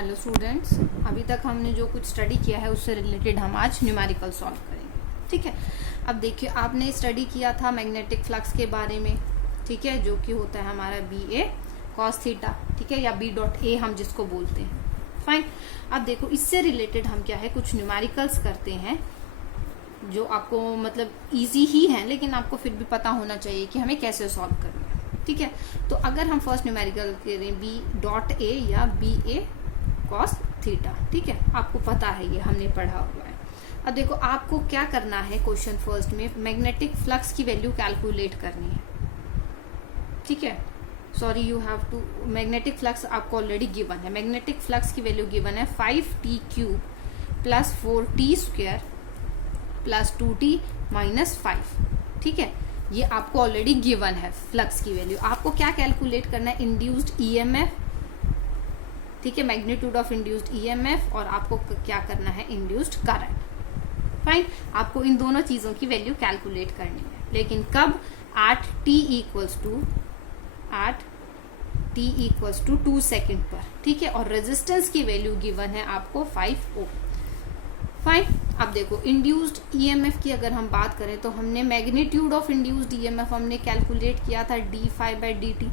Hello students, अभी तक हमने जो कुछ स्टडी किया है उससे रिलेटेड हम आज न्यूमेरिकल सॉल्व करेंगे। ठीक है, अब देखिए आपने स्टडी किया था मैग्नेटिक फ्लक्स के बारे में। ठीक है, जो कि होता है हमारा बी ए कॉस थीटा। ठीक है, या बी डॉट ए हम जिसको बोलते हैं। फाइन, अब देखो इससे रिलेटेड हम क्या है कुछ न्यूमेरिकल्स करते हैं जो आपको मतलब इजी ही है, लेकिन आपको फिर भी पता होना चाहिए कि हमें कैसे सॉल्व करना है। ठीक है, तो अगर हम फर्स्ट न्यूमेरिकल करें बी डॉट ए या बी ए कॉस थीटा। ठीक है, आपको पता है, ये हमने पढ़ा हुआ है। अब देखो आपको क्या करना है, क्वेश्चन फर्स्ट में मैग्नेटिक फ्लक्स की वैल्यू कैलकुलेट करनी है। ठीक है, sorry you have to, magnetic flux आपको ऑलरेडी गिवन है। मैग्नेटिक फ्लक्स की वैल्यू गिवन है 5t³ plus 4t square plus 2t minus 5। ठीक है, ये आपको ऑलरेडी गिवन है फ्लक्स की वैल्यू। आपको क्या कैलकुलेट करना है, इंड्यूस्ड ईएमएफ। ठीक है, मैग्नीट्यूड ऑफ इंड्यूस्ड ईएमएफ, और आपको क्या करना है, इंड्यूस्ड करंट। फाइन, आपको इन दोनों चीजों की वैल्यू कैलकुलेट करनी है, लेकिन कब, at t equals to 2 second पर। ठीक है, और रेजिस्टेंस की वैल्यू गिवन है आपको 5 ओम। फाइन, अब देखो इंड्यूस्ड ईएमएफ की अगर हम बात करें तो हमने मैग्नीट्यूड ऑफ इंड्यूस्ड ईएमएफ हमने कैलकुलेट किया था d∅/dt।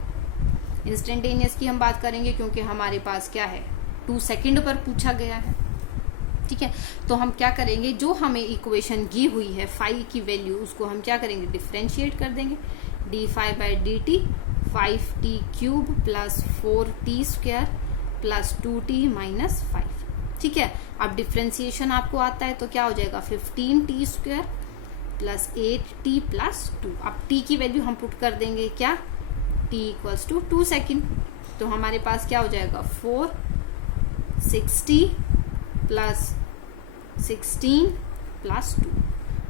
इंस्टेंटेनियस की हम बात करेंगे क्योंकि हमारे पास क्या है 2 सेकेंड पर पूछा गया है। ठीक है, तो हम क्या करेंगे, जो हमें इक्वेशन दी हुई है फाई की वैल्यू, उसको हम क्या करेंगे, डिफ्रेंशिएट कर देंगे। d∅/dt 5t³ plus 4t square plus 2t minus 5। ठीक है, अब डिफ्रेंसिएशन आपको आता है तो क्या हो जाएगा, 15t square plus 8t plus 2। अब t की वैल्यू हम पुट कर देंगे क्या, t इक्वल्स टू 2 सेकेंड। तो हमारे पास क्या हो जाएगा, 460 प्लस 16 प्लस 2।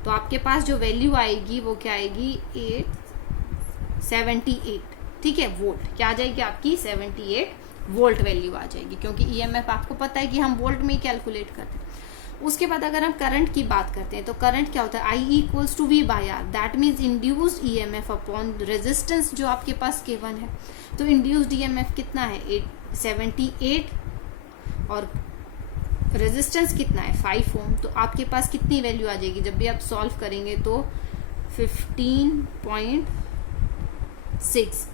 तो आपके पास जो वैल्यू आएगी वो क्या आएगी, 878। ठीक है, वोल्ट क्या आ जाएगी आपकी, 78 वोल्ट वैल्यू आ जाएगी, क्योंकि ईएमएफ आपको पता है कि हम वोल्ट में ही कैलकुलेट करते हैं। उसके बाद अगर हम करंट की बात करते हैं तो करंट क्या होता है, I equals to V/R। That means induced EMF upon resistance जो आपके पास केवन है। तो इंड्यूस्ड ईएमएफ कितना है, 78, और रेजिस्टेंस कितना है, 5 ओम। तो आपके पास कितनी वैल्यू आ जाएगी, जब भी आप सॉल्व करेंगे तो 15.6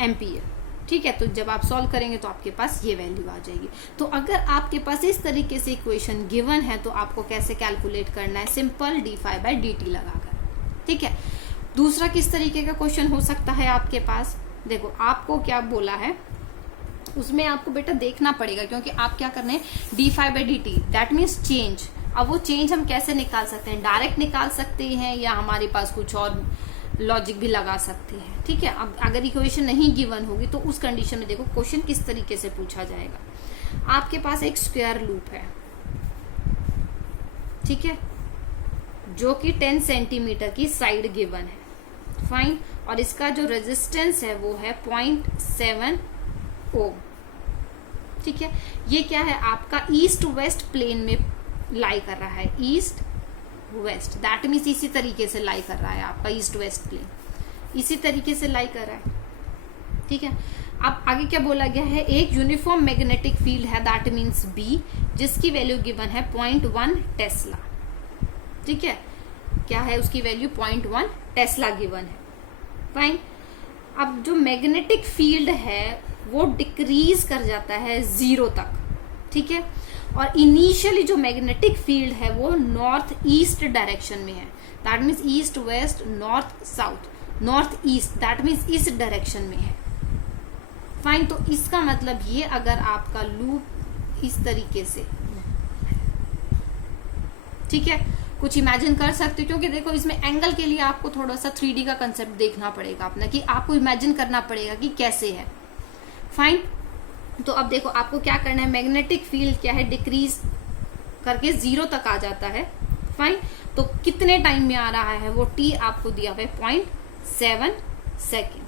एम्पियर। ठीक है, तो जब आप सॉल्व करेंगे तो आपके पास ये वैल्यू आ जाएगी। तो अगर आपके पास इस तरीके से इक्वेशन गिवन है तो आपको कैसे कैलकुलेट करना है, सिंपल d∅/dt लगाकर। ठीक है, दूसरा किस तरीके का क्वेश्चन हो सकता है आपके पास, देखो आपको क्या बोला है, उसमें आपको बेटा देखना पड़ेगा, क्योंकि आप क्या करना है, d∅/dt दैट मीन्स चेंज। अब वो चेंज हम कैसे निकाल सकते हैं, डायरेक्ट निकाल सकते हैं या हमारे पास कुछ और लॉजिक भी लगा सकते हैं। ठीक है, अब अगर इक्वेशन नहीं गिवन होगी तो उस कंडीशन में देखो क्वेश्चन किस तरीके से पूछा जाएगा। आपके पास एक स्क्वायर लूप है, ठीक है, जो कि 10 सेंटीमीटर की साइड गिवन है। फाइन, और इसका जो रेजिस्टेंस है वो है 0.7 ओम। ठीक है, ये क्या है, आपका ईस्ट वेस्ट प्लेन में लाई कर रहा है, ईस्ट वेस्ट, दैट मीन्स इसी तरीके से लाई कर रहा है आपका ईस्ट वेस्ट प्लेन, इसी तरीके से लाई कर रहा है। ठीक है, अब आगे क्या बोला गया है, एक यूनिफॉर्म मैग्नेटिक फील्ड है, दैट मीन्स बी, जिसकी वैल्यू गिवन है 0.1 टेस्ला। ठीक है, क्या है उसकी वैल्यू, 0.1 टेस्ला गिवन है। फाइन, अब जो मैग्नेटिक फील्ड है वो डिक्रीज कर जाता है 0 तक। ठीक है, और इनिशियली जो मैग्नेटिक फील्ड है वो नॉर्थ ईस्ट डायरेक्शन में है, that means east west north south, north east that means इस डायरेक्शन में है। फाइन, तो इसका मतलब ये अगर आपका लूप इस तरीके से, ठीक है, कुछ इमेजिन कर सकते हो, क्योंकि देखो इसमें एंगल के लिए आपको थोड़ा सा 3D का कंसेप्ट देखना पड़ेगा अपना, कि आपको इमेजिन करना पड़ेगा कि कैसे है। फाइन, तो अब देखो आपको क्या करना है, मैग्नेटिक फील्ड क्या है, डिक्रीज करके 0 तक आ जाता है। फाइन, तो कितने टाइम में आ रहा है वो, t आपको दिया हुआ है 0.7 सेकेंड।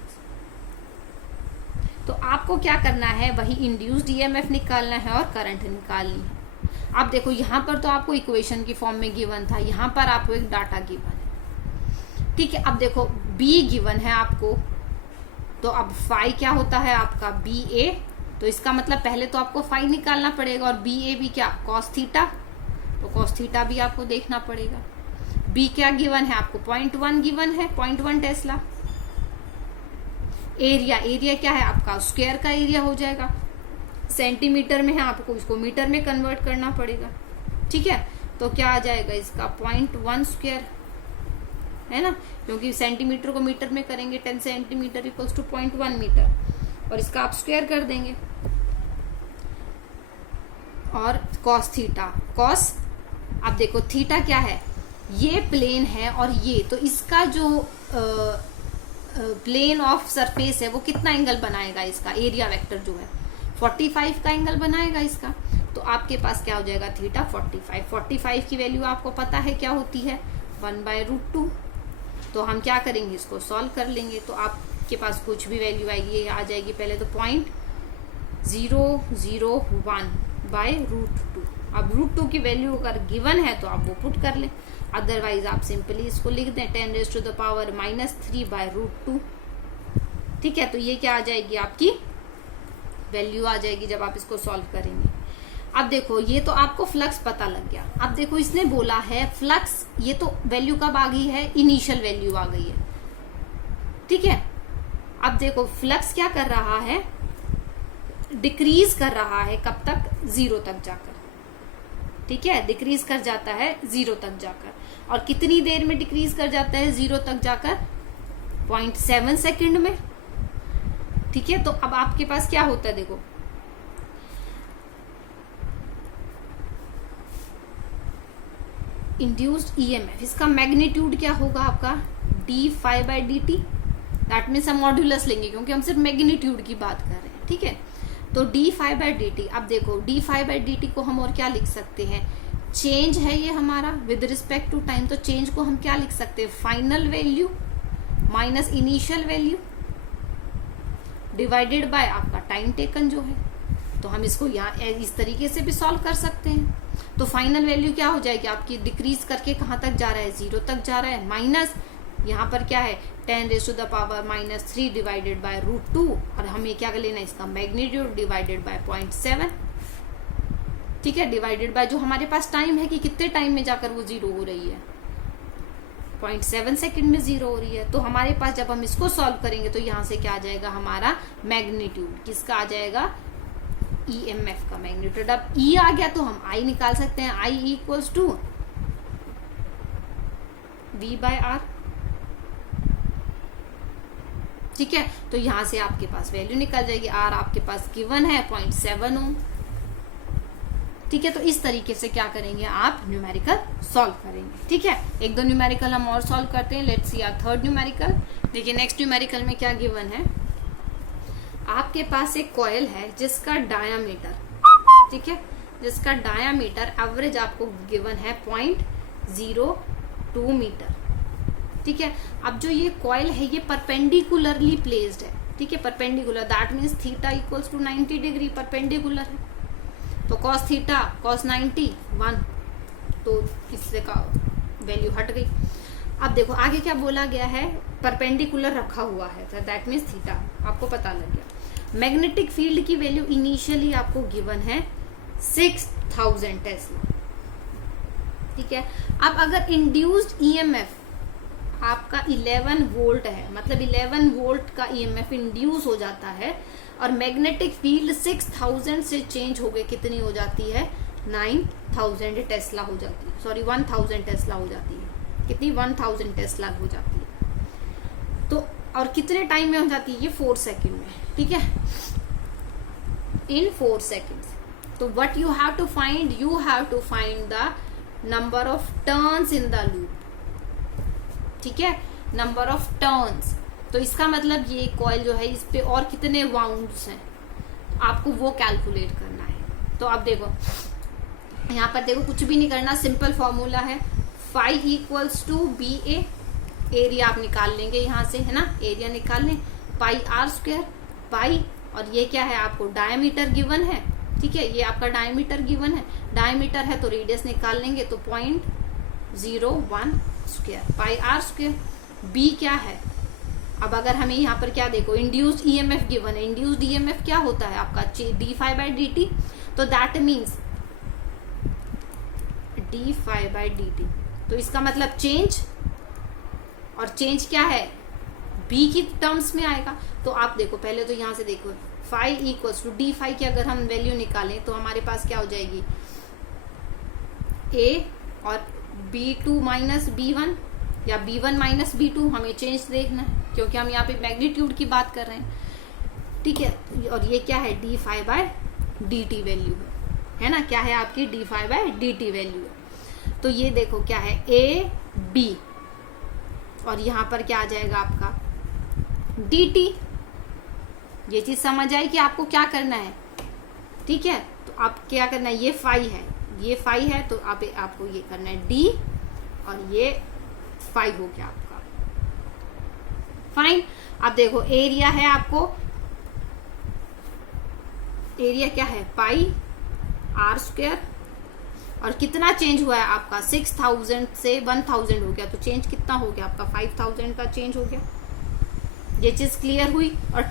तो आपको क्या करना है, वही इंड्यूस्ड ईएमएफ निकालना है और करंट निकालनी है। अब देखो यहाँ पर तो आपको इक्वेशन की फॉर्म में गिवन था, यहाँ पर आपको एक डाटा गिवन है। ठीक है, अब देखो b गिवन है आपको, तो अब फाई क्या होता है आपका, बी ए तो इसका मतलब पहले तो आपको फाई निकालना पड़ेगा, और बी ए बी क्या, कॉस थीटा, तो कॉस थीटा भी आपको देखना पड़ेगा। बी क्या गिवन है आपको, 0.1 गिवन है, 0.1 टेस्ला। एरिया, एरिया क्या है आपका, स्क्वायर का एरिया हो जाएगा, सेंटीमीटर में है, आपको इसको मीटर में कन्वर्ट करना पड़ेगा, ठीक है। तो क्या आ जाएगा इसका 0.1 स्क्वायर, है ना, क्योंकि सेंटीमीटर को मीटर में करेंगे, 10 सेंटीमीटर इक्वल्स टू 0.1 मीटर, और इसका आप स्क्वायर कर देंगे। और कॉस थीटा, कॉस, अब देखो थीटा क्या है, ये प्लेन है और ये, तो इसका जो प्लेन ऑफ सरफेस है वो कितना एंगल बनाएगा, इसका एरिया वेक्टर जो है 45 का एंगल बनाएगा इसका। तो आपके पास क्या हो जाएगा थीटा 45 की वैल्यू आपको पता है क्या होती है, 1/√2। तो हम क्या करेंगे, इसको सॉल्व कर लेंगे, तो आपके पास कुछ भी वैल्यू आएगी, ये आ जाएगी पहले तो 0.001/√2। अब √2 की वैल्यू अगर गिवन है तो आप वो पुट कर लें, अदरवाइज आप सिंपली इसको लिख दें 10⁻³ ठीक है। तो ये क्या आ जाएगी आपकी वैल्यू आ जाएगी जब आप इसको सॉल्व करेंगे। अब देखो ये तो आपको फ्लक्स पता लग गया। अब देखो इसने बोला है फ्लक्स, ये तो वैल्यू कब आ गई है, इनिशियल वैल्यू आ गई है, ठीक है। अब देखो फ्लक्स क्या कर रहा है, डिक्रीज कर रहा है, कब तक, 0 तक जाकर, ठीक है, डिक्रीज कर जाता है 0 तक जाकर। और कितनी देर में डिक्रीज कर जाता है 0 तक जाकर, 0.7 सेकेंड में, ठीक है। तो अब आपके पास क्या होता है, देखो इंड्यूस्ड ईएमएफ, इसका मैग्नीट्यूड क्या होगा आपका d∅dt, दैट मीन्स हम मॉड्यूलस लेंगे क्योंकि हम सिर्फ मैग्नीट्यूड की बात कर रहे हैं, ठीक है। तो d∅dt, अब देखो d∅dt को हम और क्या लिख सकते हैं, चेंज है ये हमारा विद रिस्पेक्ट टू टाइम, तो चेंज को हम क्या लिख सकते हैं, final value minus initial value divided by आपका टाइम टेकन जो है। तो हम इसको यहाँ इस तरीके से भी सॉल्व कर सकते हैं। तो फाइनल वैल्यू क्या हो जाएगी आपकी, डिक्रीज करके कहाँ तक जा रहा है, 0 तक जा रहा है, माइनस यहाँ पर क्या है 10⁻³ डिवाइडेड बाय √2, और हमें क्या लेना है इसका मैग्नीट्यूड डिवाइडेड बाय 0.7, ठीक है, डिवाइडेड बाय जो हमारे पास टाइम है कि कितने टाइम में जाकर वो 0 हो रही है, 0.7 सेकेंड में 0 हो रही है। तो हमारे पास जब हम इसको सॉल्व करेंगे तो यहाँ से क्या आ जाएगा हमारा मैग्नीट्यूड, किसका आ जाएगा, ईएमएफ का मैग्नीट्यूड। अब ई आ गया तो हम आई निकाल सकते हैं, आई इक्वल्स टू V/R, ठीक है। तो यहां से आपके पास वैल्यू निकल जाएगी, आर आपके पास गिवन है 0.7 ओम, ठीक है। तो इस तरीके से क्या करेंगे आप न्यूमेरिकल सॉल्व करेंगे, ठीक है। एक दो न्यूमेरिकल हम और सॉल्व करते हैं, let's see our third numerical. देखिए नेक्स्ट न्यूमेरिकल में क्या गिवन है, आपके पास एक कॉइल है जिसका डायामीटर, ठीक है, जिसका डायामीटर एवरेज आपको गिवन है 0.02 मीटर, ठीक है। अब जो ये कॉइल है ये परपेंडिकुलरली प्लेस्ड है, ठीक है, perpendicular, that means theta equals to 90 degree, perpendicular है। तो कॉस थीटा कॉस 90 1, तो इससे का वैल्यू हट गई। अब देखो आगे क्या बोला गया है, परपेंडिकुलर रखा हुआ है, तो दैट मीन्स थीटा आपको पता लग गया। मैग्नेटिक फील्ड की वैल्यू इनिशियली आपको गिवन है 6000 टेस्ला, ठीक है। अब अगर इंड्यूस्ड ईएमएफ आपका 11 वोल्ट है, मतलब 11 वोल्ट का ईएमएफ इंड्यूस हो जाता है, और मैग्नेटिक फील्ड 6000 से चेंज हो गए, कितनी हो जाती है 9000 टेस्ला हो जाती है, सॉरी 1000 टेस्ला हो जाती है, कितनी 1000 टेस्ला हो जाती है। तो और कितने टाइम में हो जाती है ये 4 सेकेंड में, ठीक है, इन 4 सेकेंड्स। तो what you have to find, you have to find the number of turns in the loop, ठीक है, नंबर ऑफ टर्न्स। तो इसका मतलब ये कॉइल जो है इस पे और कितने वाउंड्स हैं आपको वो कैलकुलेट करना है। तो अब देखो यहाँ पर देखो कुछ भी नहीं करना, सिंपल फॉर्मूला है, phi equals to BA, area आप निकाल लेंगे यहाँ से, है ना, एरिया निकाल लें, πr², पाई, और ये क्या है आपको डायमीटर गिवन है, ठीक है, ये आपका डायमीटर गिवन है, डायमीटर है तो रेडियस निकाल लेंगे, तो 0.01² πr²। बी क्या है अब अगर हमें यहाँ पर क्या देखो, इंड्यूस्ड ईएमएफ गिवन है। इंड्यूस्ड ईएमएफ क्या होता है आपका, d phi by d t. तो that means D phi by d t, तो इसका मतलब चेंज, और चेंज क्या है, बी की टर्म्स में आएगा। तो आप देखो पहले तो यहां से देखो, phi equals to D phi की अगर हम वैल्यू निकालें तो हमारे पास क्या हो जाएगी, ए और B2 माइनस B1 या B1 माइनस B2, हमें चेंज देखना है क्योंकि हम यहाँ पे मैग्नीट्यूड की बात कर रहे हैं, ठीक है। और ये क्या है, D phi by D T value है ना, क्या है आपकी D phi by D T value है। तो ये देखो क्या है, ए बी, और यहाँ पर क्या आ जाएगा आपका डी टी। ये चीज समझ आई कि आपको क्या करना है, ठीक है। तो आप क्या करना है, ये फाई है, ये फाई है, तो आपको ये करना है डी, और ये फाई हो गया आपका, फाइन। अब देखो एरिया है आपको, एरिया क्या है, पाई आर स्क्वायर, और कितना चेंज हुआ है आपका, 6000 से 1000 हो गया, तो चेंज कितना हो गया आपका, 5000 का चेंज हो गया। ये चीज क्लियर हुई। और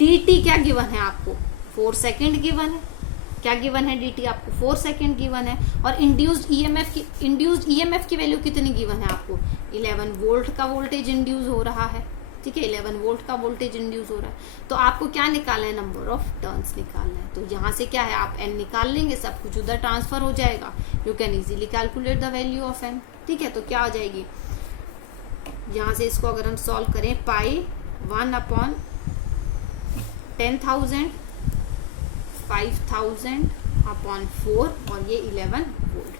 dt क्या गिवन है आपको, 4 सेकेंड गिवन है। क्या गिवन है, dt आपको 4 सेकेंड गिवन है। और इंड्यूस्ड ईएमएफ की वैल्यू कितनी गिवन है आपको, 11 वोल्ट का वोल्टेज इंड्यूस हो रहा है, ठीक है, 11 वोल्ट का वोल्टेज इंड्यूस हो रहा है। तो आपको क्या निकालना है, नंबर ऑफ टर्न्स निकालना है। तो यहाँ से क्या है, आप n निकाल लेंगे, सब कुछ उधर ट्रांसफर हो जाएगा। You can easily calculate the value of n, ठीक है। तो क्या हो जाएगी, यहाँ से इसको अगर हम सॉल्व करें, पाई 1/10,000 5000/4 और ये 11 वोल्ट।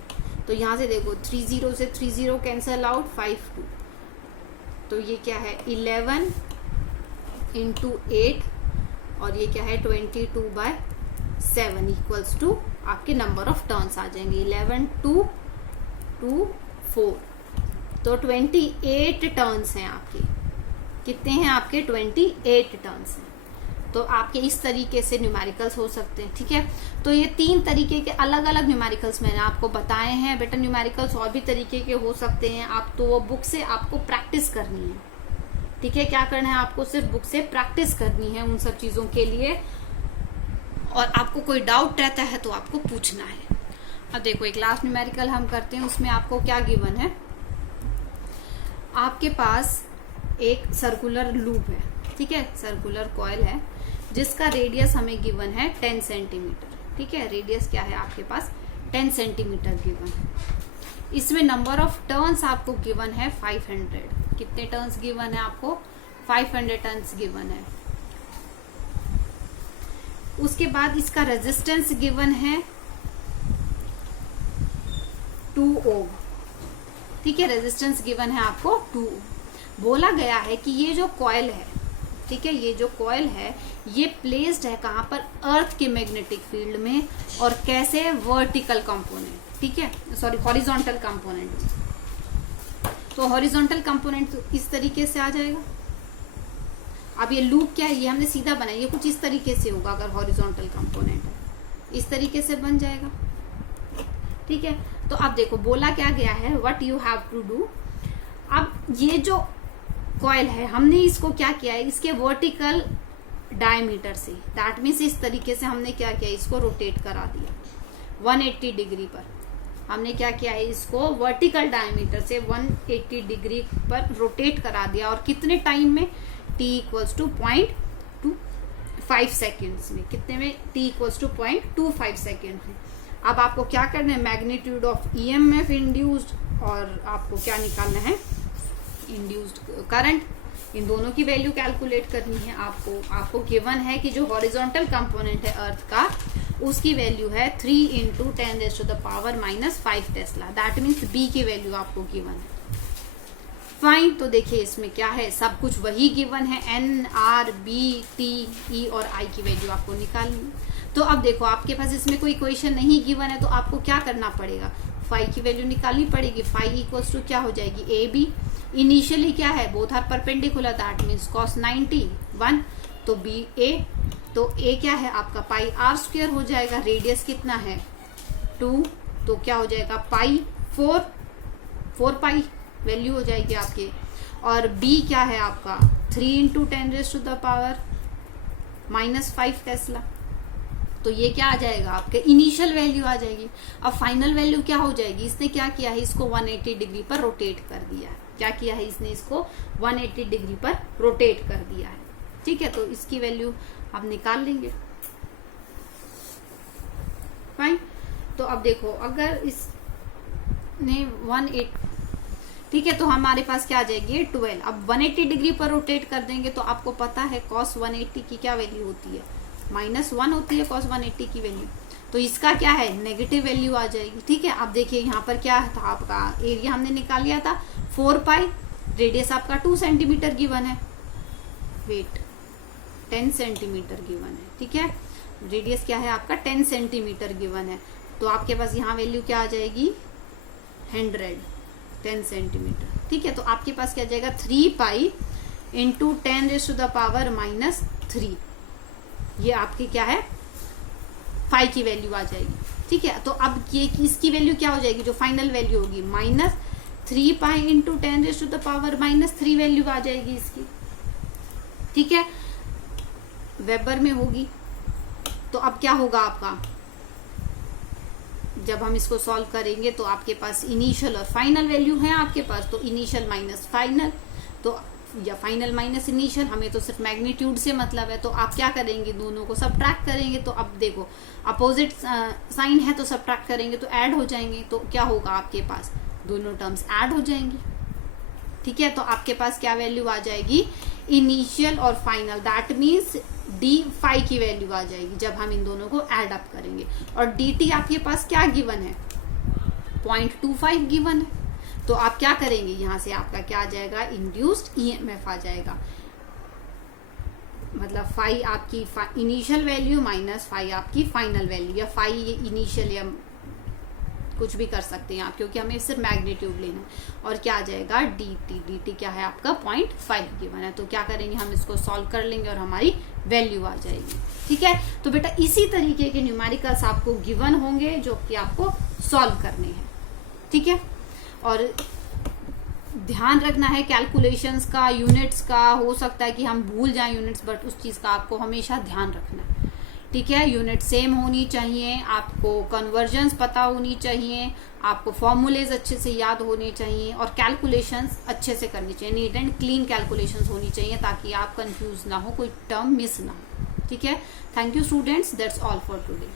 तो यहाँ से देखो 30 से 30 कैंसल आउट, 5 2, तो ये क्या है 11 इंटू 8, और ये क्या है 22/7 इक्वल्स टू आपके नंबर ऑफ टर्न्स आ जाएंगे 11 2 2 4। तो 28 टर्न्स हैं आपके, कितने हैं आपके 28 टर्न्स हैं। तो आपके इस तरीके से न्यूमेरिकल्स हो सकते हैं, ठीक है। तो ये 3 तरीके के अलग अलग न्यूमेरिकल्स मैंने आपको बताए हैं। बेटा न्यूमेरिकल्स और भी तरीके के हो सकते हैं, आप तो वो बुक से आपको प्रैक्टिस करनी है, ठीक है। क्या करना है, आपको सिर्फ बुक से प्रैक्टिस करनी है उन सब चीजों के लिए, और आपको कोई डाउट रहता है तो आपको पूछना है। अब देखो एक लास्ट न्यूमेरिकल हम करते हैं, उसमें आपको क्या गिवन है, आपके पास एक सर्कुलर लूप है, ठीक है, सर्कुलर कॉइल है जिसका रेडियस हमें गिवन है 10 सेंटीमीटर, ठीक है। रेडियस क्या है आपके पास 10 सेंटीमीटर गिवन है। इसमें नंबर ऑफ टर्न्स आपको गिवन है 500। कितने टर्न्स गिवन है आपको, 500 टर्न्स गिवन है। उसके बाद इसका रेजिस्टेंस गिवन है 2 ओम, ठीक है, रेजिस्टेंस गिवन है आपको 2 ओम। बोला गया है कि ये जो कॉइल है, ठीक है, ये जो कॉइल है ये प्लेस्ड है कहाँ पर, अर्थ के मैग्नेटिक फील्ड में, और कैसे, वर्टिकल कंपोनेंट, ठीक है, सॉरी हॉरिजॉन्टल कंपोनेंट। तो हॉरिजॉन्टल कंपोनेंट इस तरीके से आ जाएगा। अब ये लूप क्या है, ये हमने सीधा बनाया, ये कुछ इस तरीके से होगा अगर हॉरिजॉन्टल कंपोनेंट है, इस तरीके से बन जाएगा, ठीक है। तो अब देखो बोला क्या गया है, what you have to do. अब ये जो कॉइल है हमने इसको क्या किया है, इसके वर्टिकल डायमीटर से, दैट मीन्स इस तरीके से हमने क्या किया, इसको रोटेट करा दिया 180 डिग्री पर। हमने क्या किया है, इसको वर्टिकल डायमीटर से 180 डिग्री पर रोटेट करा दिया, और कितने टाइम में, t इक्वल्स टू 0.25 सेकेंड्स में। कितने में, t इक्वल्स टू 0.25 सेकेंड में। अब आपको क्या करना है, मैग्नीट्यूड ऑफ ईएमएफ इंड्यूस्ड, और आपको क्या निकालना है, इंड्यूस्ड करंट। इन दोनों की वैल्यू कैलकुलेट करनी है आपको गिवन है कि जो हॉरिजॉन्टल कंपोनेंट है अर्थ का, उसकी वैल्यू है 3 into 10⁻⁻5 tesla. That means B की वैल्यू आपको गिवन है। फाइन, तो देखिए इसमें क्या है, सब कुछ वही गिवन है, N R B T E और आई की वैल्यू आपको निकालनी है। तो अब देखो आपके पास इसमें कोई इक्वेशन नहीं गिवन है, तो आपको क्या करना पड़ेगा, फाई की वैल्यू निकालनी पड़ेगी। फाई इक्वल्स टू क्या हो जाएगी, ए बी। इनिशियली क्या है, both are perpendicular, that means cos 90 1, तो बी ए, तो ए क्या है आपका पाई आर स्क्वायर हो जाएगा। रेडियस कितना है 2, तो क्या हो जाएगा पाई 4 पाई वैल्यू हो जाएगी आपके। और b क्या है आपका 3 इंटू 10⁻⁻5 टेस्ला। तो ये क्या आ जाएगा आपके इनिशियल वैल्यू आ जाएगी। अब फाइनल वैल्यू क्या हो जाएगी, इसने क्या किया है इसको 180 डिग्री पर रोटेट कर दिया है। क्या किया है इसने इसको 180 डिग्री पर रोटेट कर दिया है। ठीक है, तो इसकी वैल्यू आप निकाल लेंगे। फाइन। तो अब देखो अगर इसने 180, ठीक है, तो हमारे पास क्या आ जाएगी 12। अब 180 डिग्री पर रोटेट कर देंगे तो आपको पता है cos 180 की क्या वैल्यू होती है, -1 होती है cos 180 की वैल्यू। तो इसका क्या है नेगेटिव वैल्यू आ जाएगी। ठीक है, अब देखिए यहाँ पर क्या था आपका एरिया हमने निकाल लिया था 4 पाई, रेडियस आपका 2 सेंटीमीटर गिवन है, वेट 10 सेंटीमीटर गिवन है। ठीक है, रेडियस क्या है आपका 10 सेंटीमीटर गिवन है। तो आपके पास यहाँ वैल्यू क्या आ जाएगी 10 सेंटीमीटर। ठीक है, तो आपके पास क्या आ जाएगा 3 पाई इंटू 10⁻⁻3। ये आपकी क्या है फाई की वैल्यू आ जाएगी। ठीक है, तो अब ये इसकी वैल्यू क्या हो जाएगी जो फाइनल वैल्यू होगी -3 पाई इंटू 10⁻⁻3 वैल्यू आ जाएगी इसकी। ठीक है, वेबर में होगी। तो अब क्या होगा आपका, जब हम इसको सॉल्व करेंगे तो आपके पास इनिशियल और फाइनल वैल्यू है आपके पास। तो इनिशियल माइनस फाइनल, तो या फाइनल माइनस इनिशियल, हमें तो सिर्फ मैग्नीट्यूड से मतलब है। तो आप क्या करेंगे दोनों को सब्ट्रैक्ट करेंगे। तो अब देखो अपोजिट साइन है तो सब्ट्रैक्ट करेंगे तो ऐड हो जाएंगे। तो क्या होगा आपके पास दोनों टर्म्स ऐड हो जाएंगी। ठीक है, तो आपके पास क्या वैल्यू आ जाएगी इनिशियल और final, that means D phi की वैल्यू आ जाएगी जब हम इन दोनों को ऐड अप करेंगे। और डी टी आपके पास क्या गिवन है 0.25 गिवन है। तो आप क्या करेंगे यहां से आपका क्या आ जाएगा इंड्यूस्ड ईएमएफ आ जाएगा, मतलब फाई आपकी इनिशियल वैल्यू माइनस फाई आपकी फाइनल वैल्यू, या फाई इनिशियल या कुछ भी कर सकते हैं आप, क्योंकि हमें सिर्फ मैग्नीट्यूड लेना है। और क्या आ जाएगा डी टी क्या है आपका 0.5 गिवन है। तो क्या करेंगे हम इसको सॉल्व कर लेंगे और हमारी वैल्यू आ जाएगी। ठीक है, तो बेटा इसी तरीके के न्यूमेरिकल्स आपको गिवन होंगे जो कि आपको सॉल्व करने हैं। ठीक है, और ध्यान रखना है कैलकुलेशंस का, यूनिट्स का। हो सकता है कि हम भूल जाएं यूनिट्स, बट उस चीज का आपको हमेशा ध्यान रखना है। ठीक है, यूनिट सेम होनी चाहिए, आपको कन्वर्जन्स पता होनी चाहिए, आपको फॉर्मूलेज अच्छे से याद होने चाहिए, और कैलकुलेशंस अच्छे से करनी चाहिए, नीट एंड क्लीन कैलकुलेशंस होनी चाहिए ताकि आप कंफ्यूज ना हो, कोई टर्म मिस ना हो। ठीक है, thank you students, that's all for today.